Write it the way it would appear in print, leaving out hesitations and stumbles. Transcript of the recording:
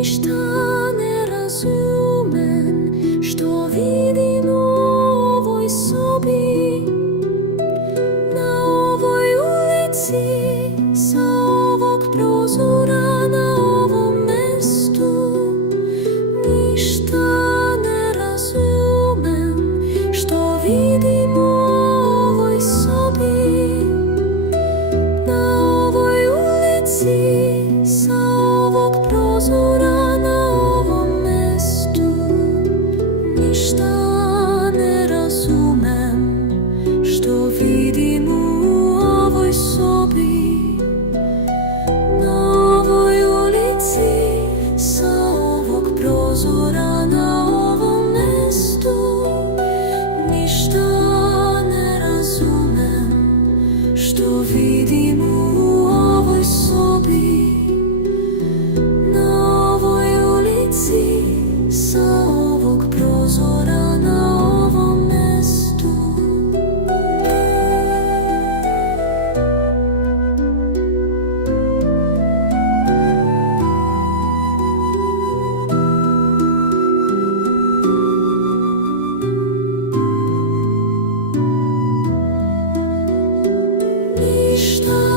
Ништа не разумем, што видим у овој соби, на овој улици, са овог прозора, на овом месту. Ништа не разумем, што видим у овој соби, на овој улици, са овог прозора. Ништа не разумем, што видим у овој соби, на овој улици, са овог прозора, на овом месту. Ништа не разумем, што видим у овој соби, на овој улици, са овог прозора, на овом месту. Ништа